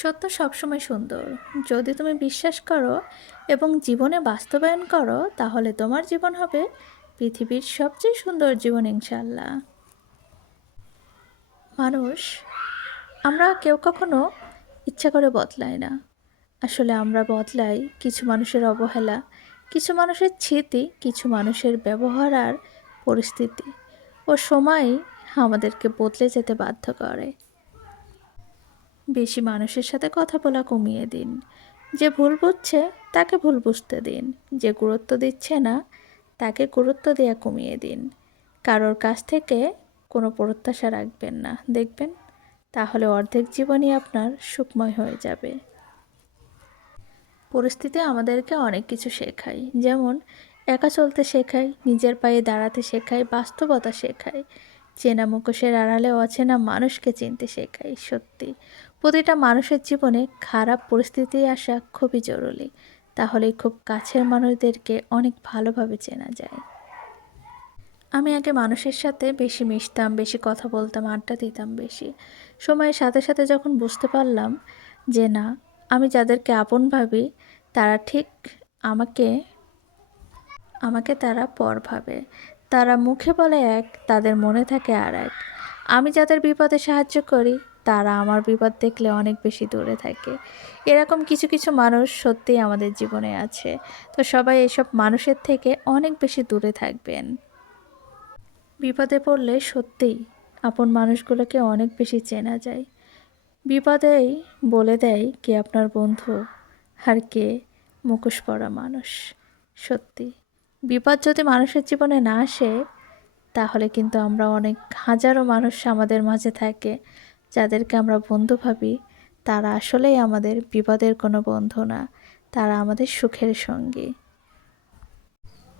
সত্য সবসময় সুন্দর। যদি তুমি বিশ্বাস করো এবং জীবনে বাস্তবায়ন করো, তাহলে তোমার জীবন হবে পৃথিবীর সবচেয়ে সুন্দর জীবন ইনশাল্লাহ মানুষ, আমরা কেউ কখনো ইচ্ছা করে বদলাই না। আসলে আমরা বদলাই কিছু মানুষের অবহেলা, কিছু মানুষের স্মৃতি, কিছু মানুষের ব্যবহার আর পরিস্থিতি ও সময় আমাদেরকে বদলে যেতে বাধ্য করে। বেশি মানুষের সাথে কথা বলা কমিয়ে দিন। যে ভুল বুঝছে, তাকে ভুল বুঝতে দিন। যে গুরুত্ব দিচ্ছে না, তাকে গুরুত্ব দেওয়া কমিয়ে দিন। কারোর কাছ থেকে কোনো প্রত্যাশা রাখবেন না, দেখবেন? তাহলে অর্ধেক জীবনই আপনার সুখময় হয়ে যাবে। পরিস্থিতি আমাদেরকে অনেক কিছু শেখায়। যেমন, একা চলতে শেখায়, নিজের পায়ে দাঁড়াতে শেখায়, বাস্তবতা শেখায়। চেনা মুখোশের আড়ালে অচেনা মানুষকে চিনতে শেখায়, সত্যি। প্রতিটা মানুষের জীবনে খারাপ পরিস্থিতি আসা খুবই জরুরি। তাহলে খুব কাছের মানুষদেরকে অনেক ভালোভাবে চেনা যায়। আমি আগে মানুষের সাথে বেশি মিশতাম, বেশি কথা বলতাম, আড্ডা দিতাম বেশি। সময়ের সাথে সাথে যখন বুঝতে পারলাম যে না, আমি যাদেরকে আপন ভাবি, তারা ঠিক আমাকে আমাকে তারা পর ভাবে। তারা মুখে বলে এক, তাদের মনে থাকে আর এক। আমি যাদের বিপদে সাহায্য করি, তারা আমার বিপদ দেখলে অনেক বেশি দূরে থাকে। এরকম কিছু কিছু মানুষ সত্যিই আমাদের জীবনে আছে। তো সবাই এসব মানুষের থেকে অনেক বেশি দূরে থাকবেন। বিপদে পড়লে সত্যিই আপন মানুষগুলোকে অনেক বেশি চেনা যায়। বিপদেই বলে দেয় কে আপনার বন্ধু আর কে মুখোশ পরা মানুষ। সত্যি বিপদ যদি মানুষের জীবনে না আসে, তাহলে কিন্তু আমরা অনেক হাজারো মানুষ আমাদের মাঝে থাকে, যাদেরকে আমরা বন্ধু ভাবি। তারা আসলেই আমাদের বিপদের কোনো বন্ধু না। তারা আমাদের সুখের সঙ্গী।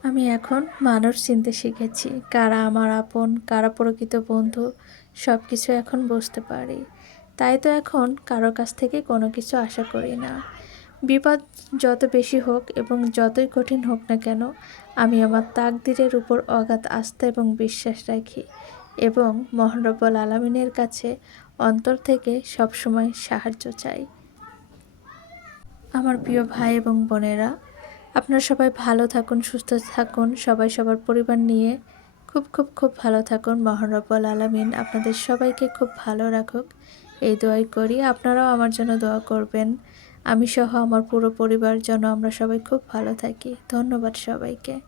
আমি এখন মানুষ চিনতে শিখেছি, কারা আমার আপন, কারা প্রকৃত বন্ধু সব কিছু এখন বুঝতে পারি। তাই তো এখন কারও কাছ থেকে কোনো কিছু আশা করি না। বিপদ যত বেশি হোক এবং যতই কঠিন হোক না কেন, আমি আমার তাকদিরের উপর অগাধ আস্থা এবং বিশ্বাস রাখি এবং মহানরব্বল আলমিনের কাছে অন্তর থেকে সবসময় সাহায্য চাই। আমার প্রিয় ভাই এবং বোনেরা, আপনারা সবাই ভালো থাকুন, সুস্থ থাকুন, সবাই সবার পরিবার নিয়ে খুব খুব খুব ভালো থাকুন। মহানরব্বল আলমিন আপনাদের সবাইকে খুব ভালো রাখুক। এই দোয়াই করি। আপনারাও আমার জন্য দোয়া করবেন। আমি সহ আমার পুরো পরিবার যেন আমরা সবাই খুব ভালো থাকি। ধন্যবাদ সবাইকে।